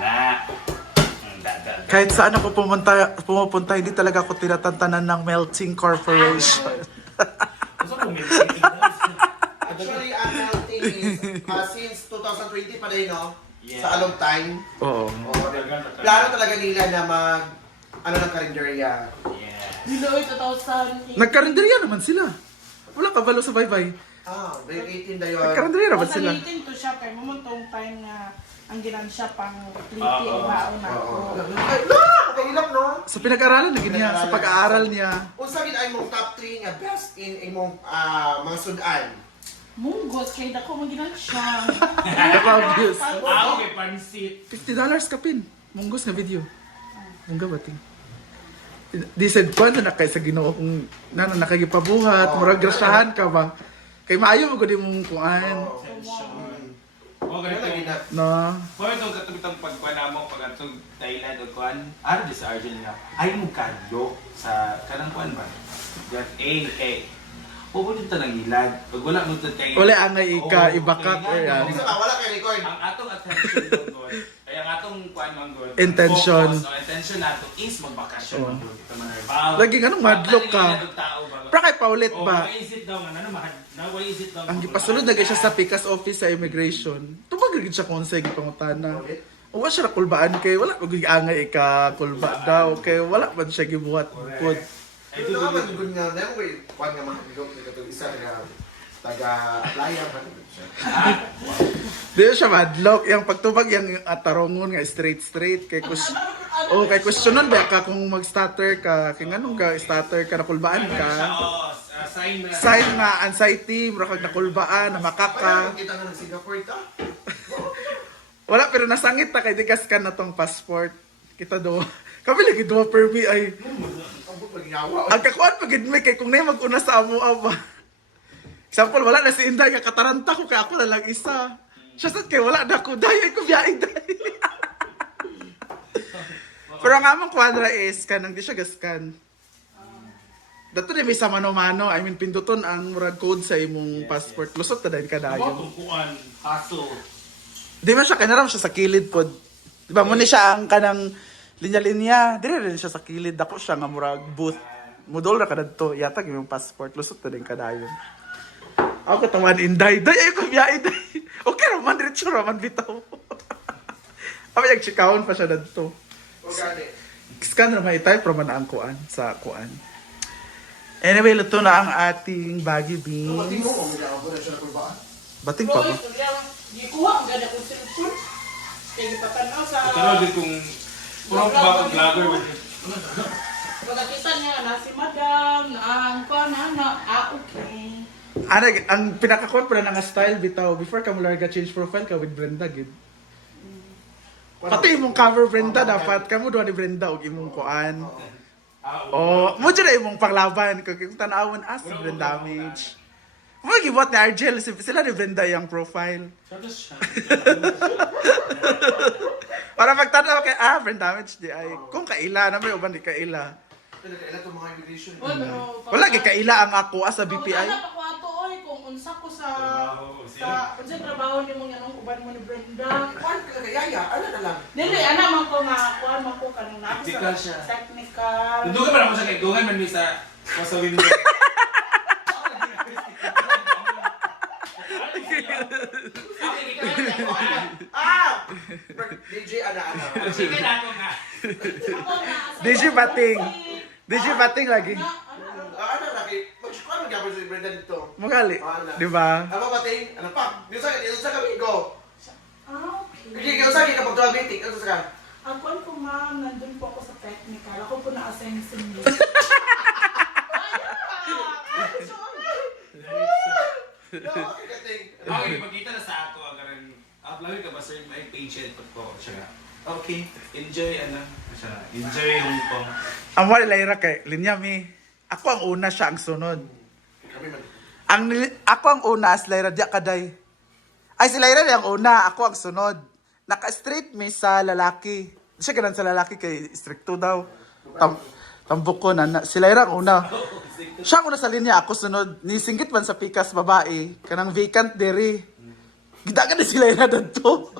Na. Kahit saan ako pumupunta, hindi talaga ako tinatantanan ng Melting Corporation. Actually, ang melting is since 2020 pa rin, no? Yeah. Sa along time. Oo. Plano talaga nila na ng karinderya. Yes. Biloy 2008. Nagkarinderya naman sila. Wala kabalo sa baybay. Grade 18 na yun. Nagkarinderya naman sila. 2018 to siya kay mumuntong time na ang ginan siya pang pliti Oo. o baon na ako. Ay, nakakailang, no? Sa pinag-aralan na niya, sa pag-aaral niya. Unsa gid ay mong top 3 nga best in imong mga sudan? Munggos kay dako man ginan siya. Obvious. Ako kay pansit. $50 kapin. Munggos nga video. Mungga bating. Di said ko na kay sa Ginoo kung nakagipabuhat, murag grasyahan ka ba? Kay maayo mo gud imong kuan. O ganito. No. Kung itong katugtong pagkuhan mo pag atong Thailand o kuhan, ano di sa Argentina, ay mo kadyo sa kanang kuhan ba? That A. Pupunta ng ilad. Pag wala mo ito kayo. Wala angay ika, ibakat, yan. Isa ka, wala kay record. Ang atong attention doon, ay ang atong kuhan mang doon. Intention. Focus, intention nato is magbakasyon Oh. mang doon. Ito man ay Lagi ganun, madlock ka. Pra kay paulit ba? Why is it daw nga? Ano mahal? Why is it daw? Ang gipasulod na siya sa Picas office sa immigration. Tumagod siya kung sa gipangutana. O wala siya na kulbaan kay wala ko angay ika kulba daw kay wala man siya gibuhat pud. Ay, Ito naman good nga, dahil ko kwan nga mga bigok na katong isa nga taga-playa pa siya. Di siya madlock yung pagtubag yung tarongon nga straight kay kay questionon ba ka kung mag-starter ka kay nganong ka starter ka na kulbaan ka. Sign nga anxiety, mura kag nakulbaan, na makaka. Kaya kita nga ng Singapore ita. Wala pero nasangit ta kay dikas ka na tong passport. Kita do. Kami lagi duwa permi ay Ambot magyawa. ang kakuan pagid may kay kung nay mag-una sa amo ba. Example wala na si Inday nga kataranta ko kay ako na lang isa. Siya sad kay wala na ko dayoy ko biyahe day. Pero ang among kwadra is kanang di siya gaskan. Dato di may sa mano-mano, I mean pinduton ang murag code sa imong passport. Lusot na dahil ka dayon. Kuan, hassle. Di man siya kanaram siya sa kilid pod. Di ba mo ni siya ang kanang linya-linya, dire rin siya sa kilid. Dako siya nga murag booth. Mudol ra kadadto, yatag imong passport, lusot na din kadayon. Ako katawan Inday, day ay ko biyahe day. Okay raman diretso raman bitaw. Abi nagchikawon pa siya dadto. O gani. Scan naman i-type raman na ang kuan sa kuan. Anyway, luto na ang ating baggy So, pati beans. mo, magyawa na siya na kulbaan. Bating pa ba? Di kuha ang ganda kong cellphone. Kaya gipatanaw sa... Pero di kung puro ba ang vlogger with Pagkakita niya na si Madam, na ang kuha okay. Ano, ang pinaka-kuan pa na nga style bitaw, before ka mo larga change profile ka with Brenda, gid. Pati imong cover Brenda, dapat kamo doon ni Brenda og imong kuan. Oh, mo dyan na imong panglaban. Kung tanawon, si Brenda damage. Mo gibot ni Argel, sila ni Brenda yung profile. Para pagtanaw kay, Brenda damage di ay. Kung kaila, na may uban di kaila. Pero kailan itong mga immigration. Wala gi kaila ang ako sa BPI. Kung anak ako ato, oy, kung unsa ko sa unsa trabaho ni mo anong uban mo ni Brenda. Kwan ka kayaya, ano na lang. Dili, ana man ko nga kuan man ko kanang ako Technical sa siya. technical. Dugan man ako sa kay dugan man mi sa window. DJ ana-ana. Sige na ako nga. DJ Bating. DJ Bating lagi. Ano na kay mag-squad magyapon si Brenda dito. Mugali. Di ba? Ano ba ting? Ano pa? Dito sa kamigo. Okay. Hindi ka sa kapag tuwa meeting, ano sa ka? Ako po ma'am, nandun po ako sa technical. Ako po na-assign sa inyo. Okay, magkita na sa ako agaran. Upload ka ba sir may page ko siya. Okay, enjoy siya. Enjoy yung pong. Ang wala Lyra kay linya mi. Ako ang una, siya ang sunod. Kami man. Ako ang una, as Lyra diya kaday. Ay si Lyra ang una, ako ang sunod. Naka-straight mi sa lalaki. Siya ganun sa lalaki kay stricto daw. Tambok ko na. Si Lyra ang una. Siya ang una sa linya, ako sunod. Nisingkit man sa pikas babae. Kanang vacant diri. Gidagan na si Lyra dito.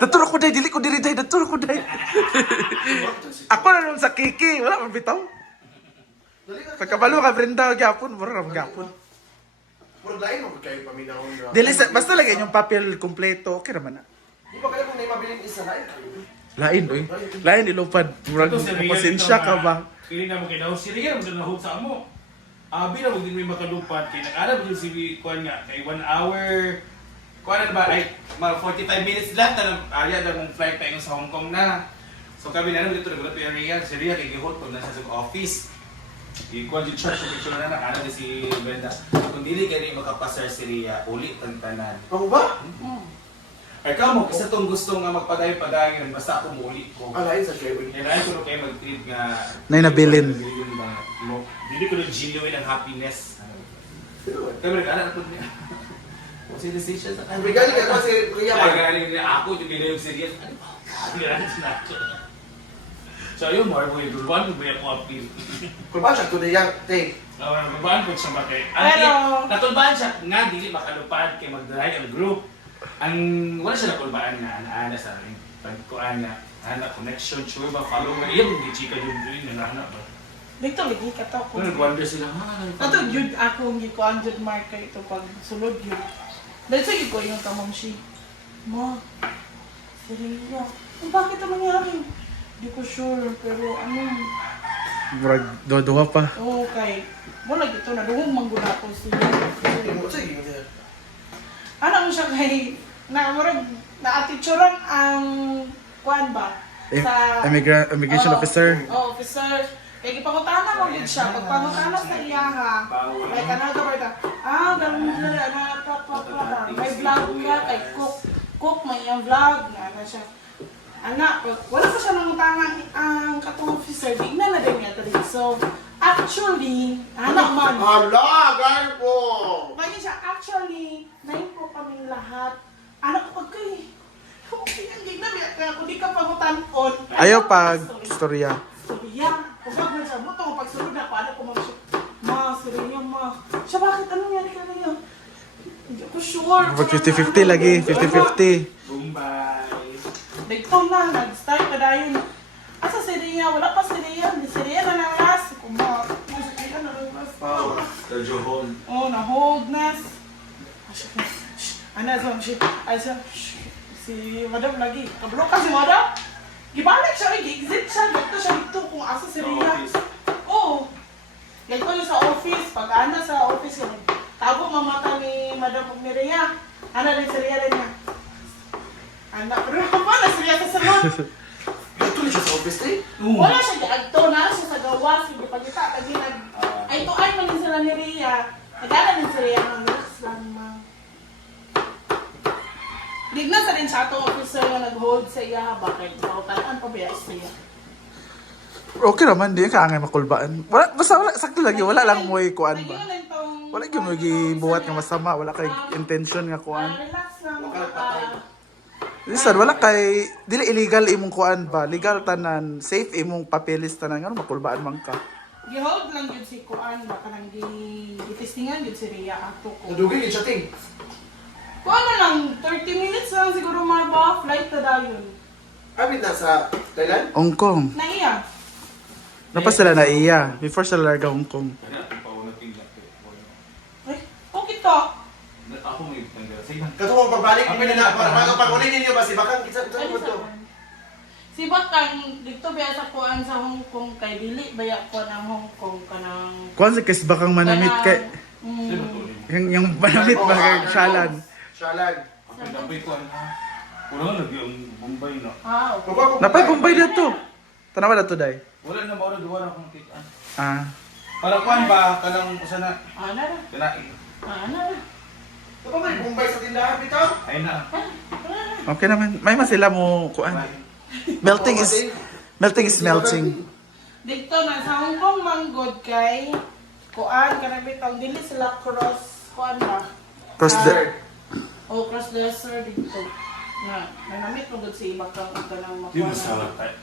Daturo ko day, dili ko diri day, daturo ko day. Ako na nung sa kiki, wala man bitaw. Pagkabalo ka Brenda gyapon, mura ra gyapon. Murag lain mo kayo paminahon. Dili basta lagay yung papel kompleto, okay naman na. Di ba kaya kung may mabiling isa lain kayo? Lain oy. Lain ilupad. Murag Ito, si Rian pasensya ito ka nga. ba? Kini na mo kay daw si Rian mo na sa amo. Abi na mo din may makalupat kay nag-arab din si kuan nga kay 1 hour. Kuha na ba? Ay, mga 45 minutes lang na area na mong flight tayo sa Hong Kong na. So kami na naman dito nagulap yung Ria. Si Ria kay Gihot pag nasa sa office. Ikuha yung church, picture na nakana ni si Brenda. Kung dili kayo makapasar si Ria, ulit ang tanan. Ako ba? Ay ka mo, isa tong gusto nga magpadayon-padayon, basta ako muli ko. Alain sa Sherwin. Kailangan ko kayo mag-treat nga... Nay nabilin. Dili ko nag-genuine ang happiness. Kaya nag-anak po niya. O si decision sa Ang bigali ka kasi Ria Ay, ba? galing niya ako, yung bila yung serious. Ano ba? Kailangan siya natin. So yun, more mo yung dulwan, mo yung appeal. Kung ba siya today yang take? Babaan ko siya ba kay Pero- natulbaan siya nga, dili makalupad kay mag-drive ang group. Ang wala siya natulbaan nga, ana sa pagkuan nga, ana connection, sure ba, follower, iya mo gichika yung doon, nanahanap ba? Dito lagi ka to ko. Nag-wonder sila, ha? Ato jud ako gi ko jud mark kay ito pag sulod yun. Dahil sige ko yung tamang si. Ma, seryo. Bakit ang nangyari? Di ko sure, pero ano, Murag duwa pa. okay. Mo lagi ito na duhong mangguna ko siya. Mo sa iyo. Ano mo siya kay na murag na-attituran ang kuan ba? Immigration Oo, officer. Oo, officer. Kaya ipangutana mo gid siya. Pagpangutana sa iya ha. Like ano ka ba? Ganun na may vlog ka kay Cook may iyang vlog na ano siya. Anak, wala pa siya nangutana ang katong officer. Digna na din niya dali. So, actually, anak man. Hala, gano'n po! Kaya siya, actually, nahin po kami lahat. Anak ko kay okay, ang digna niya. Kung di ka pangutan-on. Ayaw pag istorya. Surya. Kung pag siya mo, ito, pag sunod ako, anak ko mga siya. Ma, Surya, ma. Siya, bakit? Anong yan ka na yan? Hindi ko sure. Pag 50-50 lagi, 50-50. Bombay. Dito na, nag-start ka dahil. Asa si Ria? Wala pa si Ria. Di si Ria na nangas. Kung ba, si Ria na nangas. The Johon. Oh, na-hold na. Ano, so, si Madam lagi. Kablo ka si Madam? Gibalik siya, i-exit siya. Dito siya dito kung asa si Ria. Oo. Dito yung sa office. Pag ano sa office yun. Tago mamata ni Madam ug ni Ria. Ano rin si Ria rin niya. Anak, pero pa na siya sa salon. Ito siya sa office eh. Wala siya giagto na siya sa gawas. Hindi pa kita. Tagi nag... Ay, tuan man din sila ni Ria. Nagana din si Ria ng relax lang ma. Digna sa rin sa ato officer na nag-hold sa iya. Bakit? Talaan pa ba siya? Okay naman, di ka angay makulbaan. Wala, basta wala, sakto lagi, wala lang mo kuan ba. Wala gyud mo gibuhat nga masama, wala kay intention nga kuan. Relax lang. Listen, wala kay dili illegal imong kuan ba? Legal tanan, safe imong papeles tanan nga makulbaan man ka. Gi-hold lang yun si Kuan. Baka nang gi-testingan yun si Rhea ato ko. Nadugay yung chatting. Kuan na lang, 30 minutes lang siguro marba. Flight na dayon. Abit na sa Thailand? Hong Kong. Na iya. Napa sila na iya before sila larga Hong Kong. Kaya natin pa unang tingnan. Ay, okay to. Ako may tanggal. Sige na. Katong pabalik ko na para pag-unin ninyo ba si Bakang kita Ano mo sa to? Si Bakang, dito biya sa Kuan sa Hong Kong kay Dili, baya ko ng Hong Kong ka ng... Kuan sa kes bakang manamit kay Sino to? yung manamit ba kay Shalan. Shalan. Ako dapat ko ano. Puro lagi ang Bombay na. Okay. Napay Bombay dito. Tanawa na to day. Wala na maura duwa na akong kita. Ah, Para kuan ba kanang usa na Ano na? kanain. Ano na? Ito ba may Bombay sa tindahan bitaw? Ay na. okay naman. May man sila mo kuan. Melting is melting. Dito na sa Hong Kong manggod kay Kuan, kanang bitang dili sila cross Kuan ba? Cross the Cross desert dito. Na, nanamit mo doon si Bakang ang kanang Di mo makuha. sa tayo.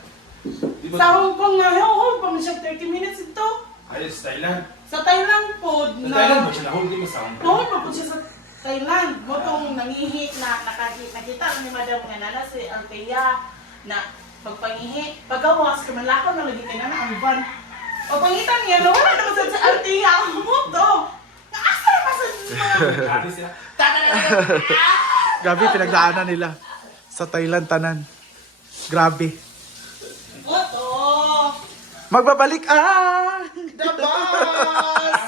Di Sa Hong Kong na, hold pa man siya 30 minutes ito. Ay, sa Thailand. Sa Thailand po, Sa Thailand ba siya na? Hindi mo sa hold pa po siya sa Thailand, mo tong nangihi na nakita ni Madam nga nana si Althea na pagpangihi, pagawas ka man lakaw na lagi kay nana ang van. O pangitan niya, wala naman sa Althea ang moto. Naasa naman sa Grabe sila. Grabe, pinagdaanan nila. Sa Thailand, tanan. Grabe. moto. Magbabalik! Ah! The boss!